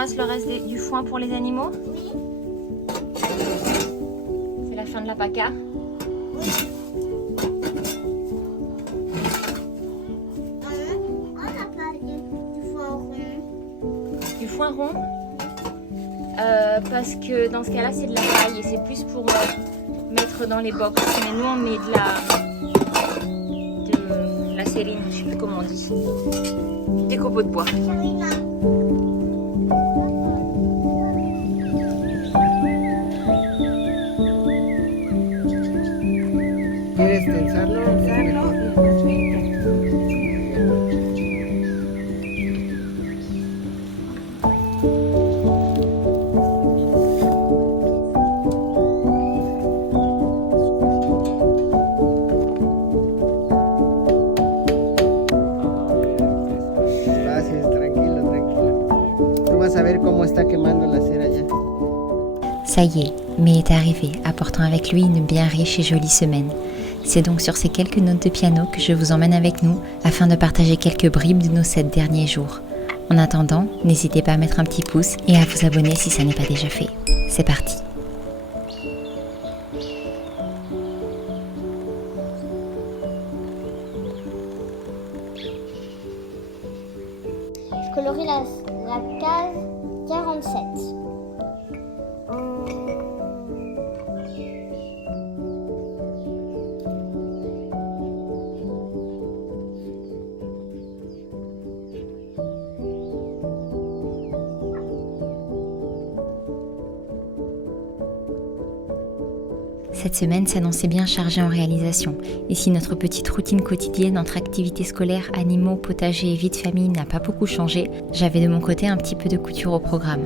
ramasse le reste du foin pour les animaux? Oui. C'est la fin de la paca. On n'a pas du foin rond. Du foin rond? Parce que dans ce cas-là, c'est de la paille et c'est plus pour mettre dans les box. Mais nous, on met de la sérine, je sais plus comment on dit. Des copeaux de bois. ¿Quieres tensarlo? Gracias, tranquilo, tranquilo. Tú vas a ver cómo está quemando la cera ya. Ça y est, Mai est arrivé, apportant avec lui une bien riche et jolie semaine. C'est donc sur ces quelques notes de piano que je vous emmène avec nous afin de partager quelques bribes de nos 7 derniers jours. En attendant, n'hésitez pas à mettre un petit pouce et à vous abonner si ça n'est pas déjà fait. C'est parti! Je colorie la case 47. Cette semaine s'annonçait bien chargée en réalisation. Et si notre petite routine quotidienne entre activités scolaires, animaux, potager et vie de famille n'a pas beaucoup changé, j'avais de mon côté un petit peu de couture au programme.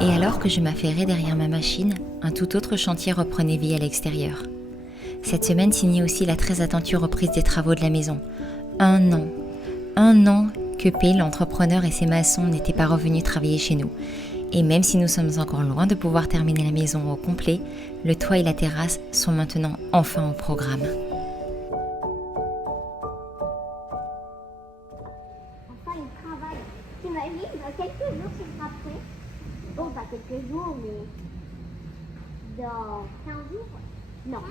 Et alors que je m'affairais derrière ma machine, un tout autre chantier reprenait vie à l'extérieur. Cette semaine signait aussi la très attendue reprise des travaux de la maison. Un an que P, l'entrepreneur et ses maçons n'étaient pas revenus travailler chez nous. Et même si nous sommes encore loin de pouvoir terminer la maison au complet, le toit et la terrasse sont maintenant enfin au programme. Enfin, il travaille. T'imagines, dans quelques jours, ce sera prêt. Bon, pas quelques jours, mais dans 15 jours. Non.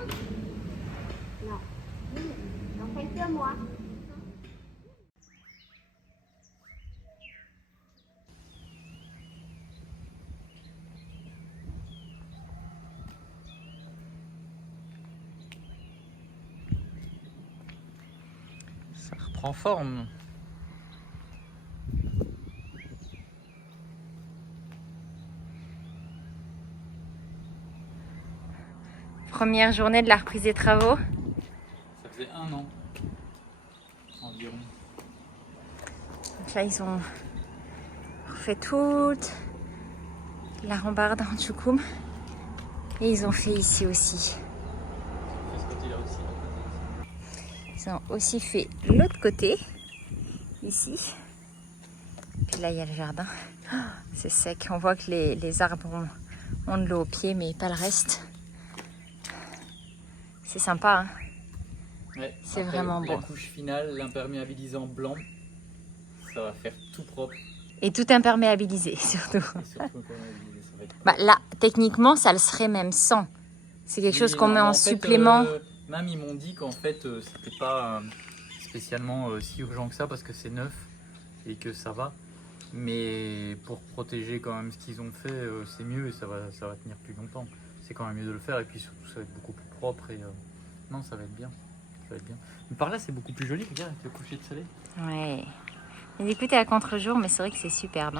Non. Dans quelques mois. Ça reprend forme. Première journée de la reprise des travaux. Ça faisait 1 an environ. Donc là, ils ont refait toute la rambarde en Tchoukoum. Et ils ont fait ici aussi. On fait ce côté-là aussi. Ils ont aussi fait l'autre côté, ici. Puis là, il y a le jardin. Oh, c'est sec. On voit que les arbres ont de l'eau au pied, mais pas le reste. C'est sympa, hein? Ouais, C'est après, vraiment beau. La couche finale, l'imperméabilisant blanc, ça va faire tout propre. Et tout imperméabilisé, surtout. Et surtout imperméabilisé, ça va être Bah, là, techniquement, ça le serait même sans. C'est quelque chose qu'on met en fait, supplément. Même ils m'ont dit qu'en fait, c'était pas spécialement si urgent que ça parce que c'est neuf et que ça va. Mais pour protéger quand même ce qu'ils ont fait, c'est mieux et ça va tenir plus longtemps. C'est quand même mieux de le faire et puis surtout ça va être beaucoup plus propre et non, ça va être bien. Ça va être bien. Mais par là, c'est beaucoup plus joli, regarde, avec le coucher de soleil. Ouais. Et du coup, t'es à contre-jour, mais c'est vrai que c'est superbe.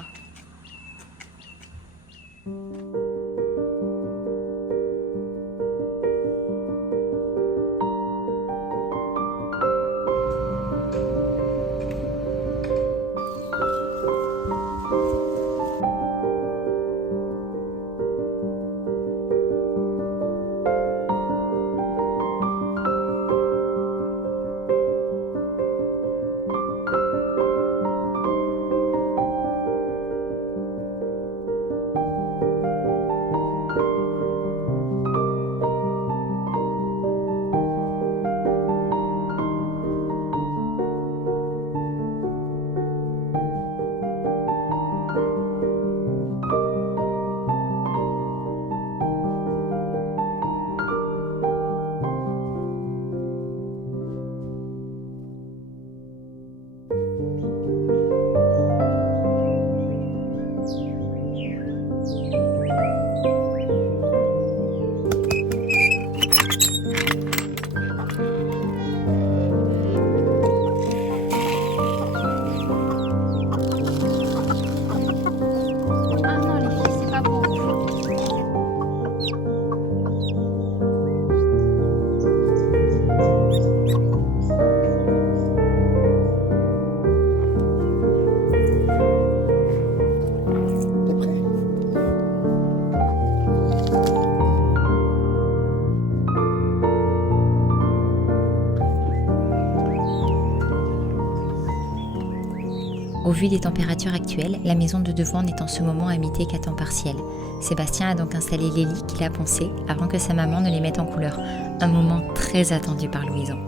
Au vu des températures actuelles, la maison de devant n'est en ce moment habitée qu'à temps partiel. Sébastien a donc installé les lits qu'il a poncés avant que sa maman ne les mette en couleur. Un moment très attendu par Louison.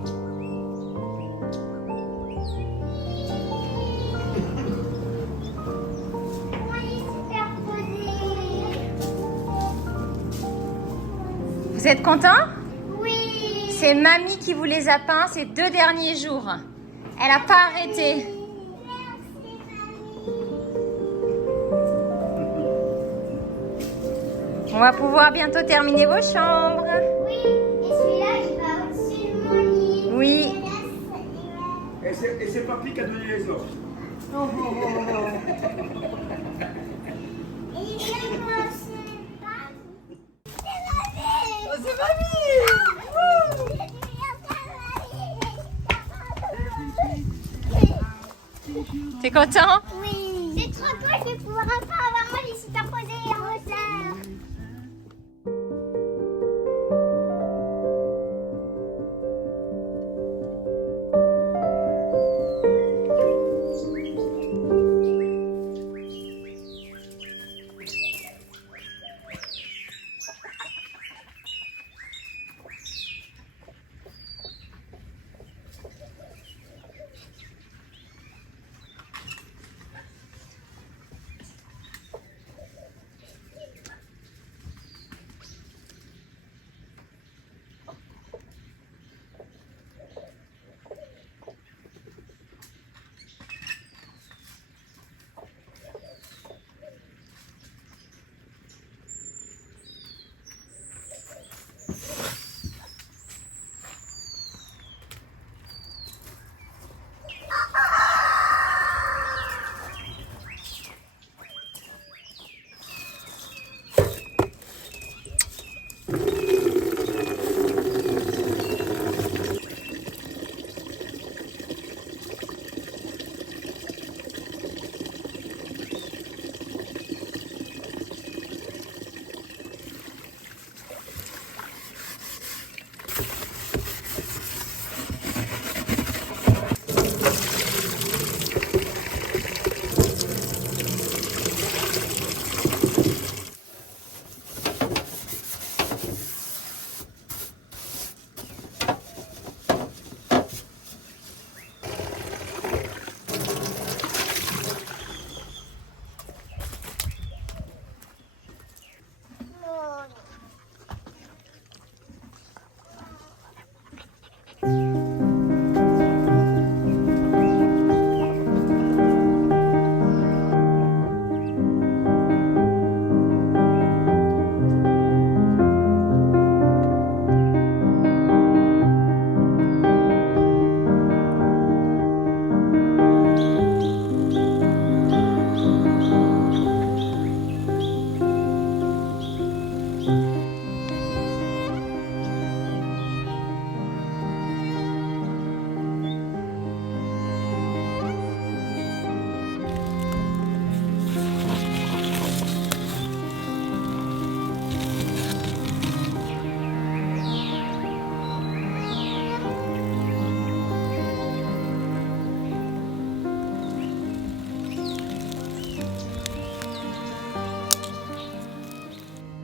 Vous êtes content? Oui. C'est mamie qui vous les a peints ces 2 derniers jours. Elle n'a pas arrêté. On va pouvoir bientôt terminer vos chambres. Oui. Et celui-là, il va au-dessus de mon lit. Oui. Et c'est papy qui a donné les autres. Et il vient moi aussi. C'est mamie. T'es content? Oui. C'est trop cool, je vais pouvoir enfin avoir moi les superposés en hauteur.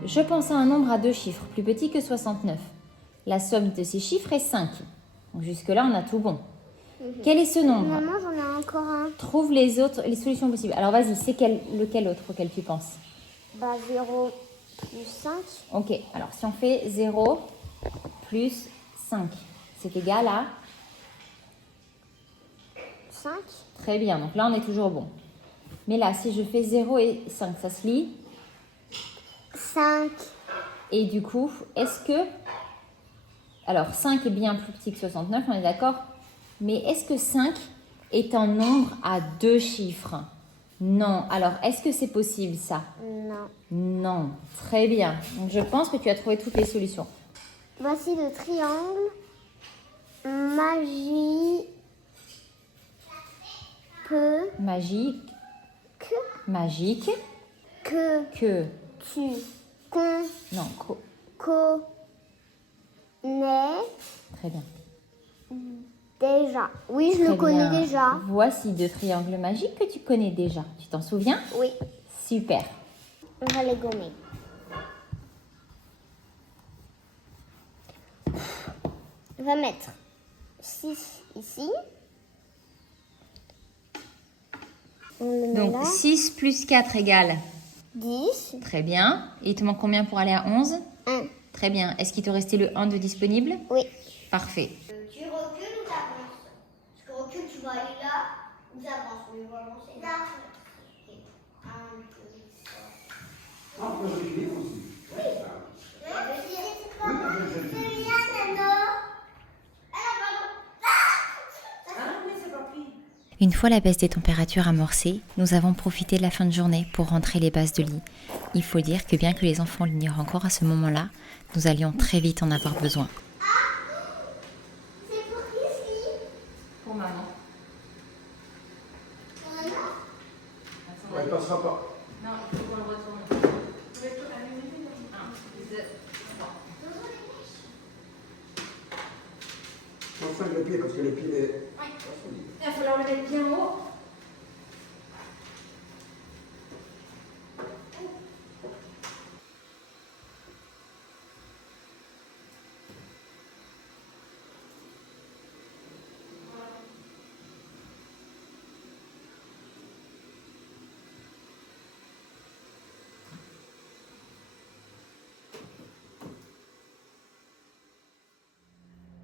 Je pense à un nombre à 2 chiffres, plus petit que 69. La somme de ces chiffres est 5. Donc jusque-là, on a tout bon. Quel est ce nombre? Maman, j'en ai encore un. Trouve les solutions possibles. Alors vas-y, c'est lequel autre auquel tu penses? Bah 0 plus 5. Ok, alors si on fait 0 plus 5, c'est égal à 5. Très bien, donc là on est toujours bon. Mais là, si je fais 0 et 5, ça se lit. 5. Et du coup, est-ce que... Alors, 5 est bien plus petit que 69, on est d'accord? Mais est-ce que 5 est un nombre à 2 chiffres? Non. Alors, est-ce que c'est possible, ça? Non. Non. Très bien. Donc, je pense que tu as trouvé toutes les solutions. Voici le triangle. Magie. Peu. Magique. Que. Magique. Que. Que. Tu. Con. Non. Co. Né. Très bien. Déjà. Oui, je le Très connais bien. déjà. Voici 2 triangles magiques que tu connais déjà. Tu t'en souviens? Oui, Super. on va les gommer. On va mettre 6 ici. On le met Donc là. 6 plus 4 égale. 10. Très bien. Et il te manque combien pour aller à 11? 1. Très bien. Est-ce qu'il te restait le 1 de disponible? Oui. Parfait. Tu recules ou t'avances? Parce que recule, tu vas aller là ou t'avances? On va avancer. D'accord. 1, 2, 3. Ah, on peut réfléchir aussi. Celui-là, Nano. Une fois la baisse des températures amorcée, nous avons profité de la fin de journée pour rentrer les bases de lit. Il faut dire que bien que les enfants l'ignorent encore à ce moment-là, nous allions très vite en avoir besoin. C'est pour qui, ici? Pour maman. Pour Nana? Ouais, il passera pas. Non, il faut qu'on le retourne. 1, 2, 3. On fait le pied parce que les pieds. Il va falloir le mettre bien haut.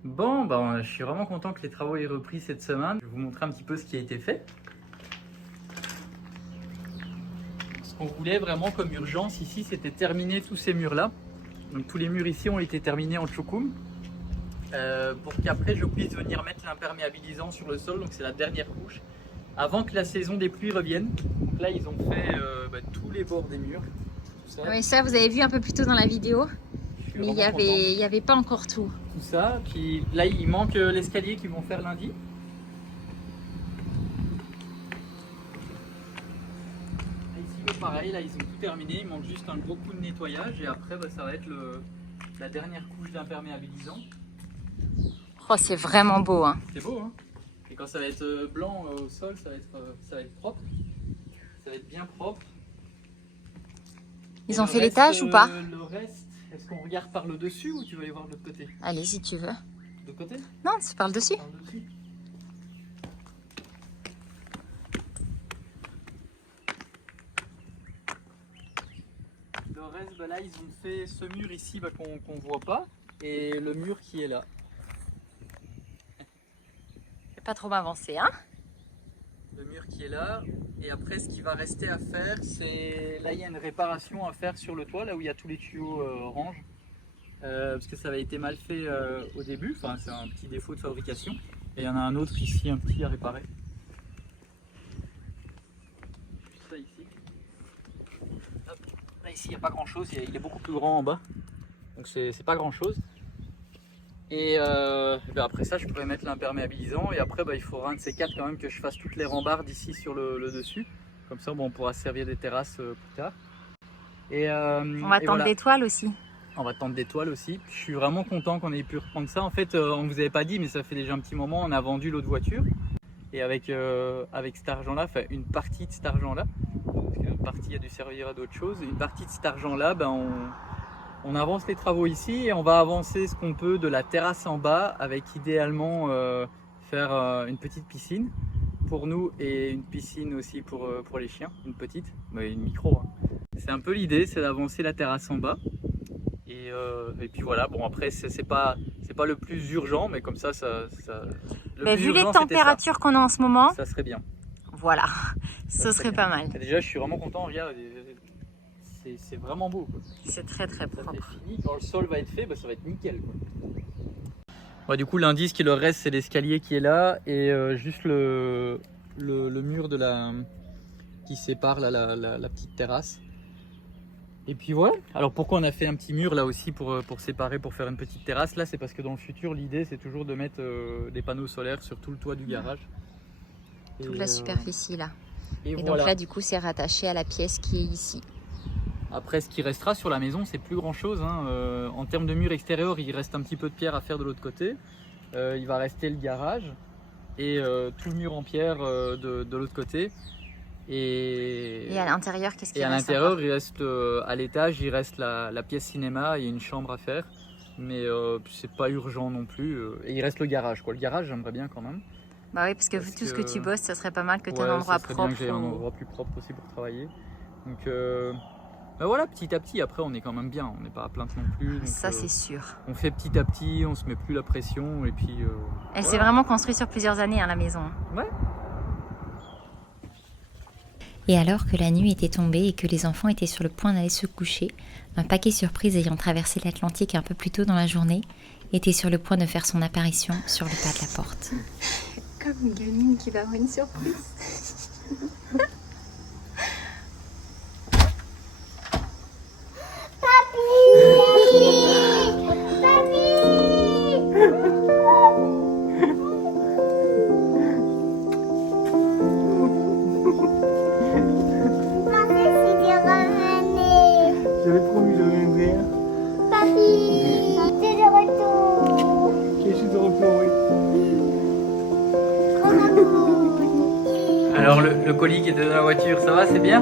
Bon, bah, je suis vraiment content que les travaux aient repris cette semaine. Je vais vous montrer un petit peu ce qui a été fait. Ce qu'on voulait vraiment comme urgence ici, c'était terminer tous ces murs-là. Donc tous les murs ici ont été terminés en choukoum. Pour qu'après je puisse venir mettre l'imperméabilisant sur le sol, donc c'est la dernière couche, avant que la saison des pluies revienne. Donc là ils ont fait tous les bords des murs. Tout ça. Oui, ça vous avez vu un peu plus tôt dans la vidéo, Je suis mais il vraiment y avait pas encore tout. content. Tout ça, puis là il manque l'escalier qu'ils vont faire lundi. Et ici pareil, là ils ont tout terminé, il manque juste un gros coup de nettoyage et après ça va être la dernière couche d'imperméabilisant. Oh, c'est vraiment beau, hein. C'est beau, hein. Et quand ça va être blanc au sol, ça va être propre. Ça va être bien propre. Ils Et ont le fait reste, l'étage ou pas? Le reste, est-ce qu'on regarde par le dessus ou tu vas aller voir de l'autre côté? Allez, si tu veux. De l'autre côté? Non, c'est par le dessus. Par le dessus. Le reste, là, ils ont fait ce mur ici qu'on voit pas et le mur qui est là. Pas trop m'avancer, hein. Le mur qui est là, et après ce qui va rester à faire, c'est là il y a une réparation à faire sur le toit, là où il y a tous les tuyaux orange, parce que ça avait été mal fait au début, enfin c'est un petit défaut de fabrication, et il y en a un autre ici, un petit à réparer. Juste ça ici. Hop. Là ici il n'y a pas grand chose, il est beaucoup plus grand en bas, donc c'est pas grand chose. Et après ça, je pourrais mettre l'imperméabilisant et après il faudra un de ces quatre quand même que je fasse toutes les rambardes ici sur le dessus. Comme ça, on pourra se servir des terrasses plus tard. Et, On va tendre des toiles aussi. On va tendre des toiles aussi. Je suis vraiment content qu'on ait pu reprendre ça. En fait, on ne vous avait pas dit, mais ça fait déjà un petit moment, on a vendu l'autre voiture. Et avec cet argent-là, enfin une partie de cet argent-là, parce qu'une partie a dû servir à d'autres choses, une partie de cet argent-là, on avance les travaux ici et on va avancer ce qu'on peut de la terrasse en bas avec idéalement faire une petite piscine pour nous et une piscine aussi pour les chiens, une petite, mais une micro. Hein. C'est un peu l'idée, c'est d'avancer la terrasse en bas. Et puis voilà, bon après c'est pas le plus urgent, mais comme ça, Mais vu les températures qu'on a en ce moment, ça serait bien. Voilà, ce serait bien. pas mal. Et déjà je suis vraiment content, regarde. C'est vraiment beau. C'est très très Ça, propre. c'est fini. Quand le sol va être fait, ça va être nickel. Ouais, du coup, l'indice qui leur reste, c'est l'escalier qui est là et juste le mur qui sépare la petite terrasse. Et puis voilà. Alors pourquoi on a fait un petit mur là aussi pour séparer, pour faire une petite terrasse? Là, c'est parce que dans le futur, l'idée c'est toujours de mettre des panneaux solaires sur tout le toit du garage. Toute la superficie là. Et voilà. donc là, du coup, c'est rattaché à la pièce qui est ici. Après, ce qui restera sur la maison, c'est plus grand chose. Hein. En termes de mur extérieur, il reste un petit peu de pierre à faire de l'autre côté. il va rester le garage et tout le mur en pierre de l'autre côté. Et à l'intérieur, qu'est-ce qu'il Et à reste l'intérieur, encore il reste à l'étage, il reste la pièce cinéma et une chambre à faire. Mais c'est pas urgent non plus. Et il reste le garage, quoi. Le garage, j'aimerais bien quand même. Bah oui, parce que vu tout ce que tu bosses, ça serait pas mal que tu aies un endroit ça serait propre. bien que j'ai un endroit plus propre aussi pour travailler. Donc bah voilà, petit à petit, après on est quand même bien, on n'est pas à plainte non plus. Donc, Ça, c'est sûr. on fait petit à petit, on se met plus la pression et puis... Elle voilà. s'est vraiment construite sur plusieurs années, hein, la maison. Ouais. Et alors que la nuit était tombée et que les enfants étaient sur le point d'aller se coucher, un paquet surprise ayant traversé l'Atlantique un peu plus tôt dans la journée était sur le point de faire son apparition sur le pas de la porte. Comme une gamine qui va avoir une surprise. J'avais promis de revenir. Papy, t'es de retour. Je suis de retour, oui. Mon amour. Alors le colis qui était dans la voiture, ça va, c'est bien?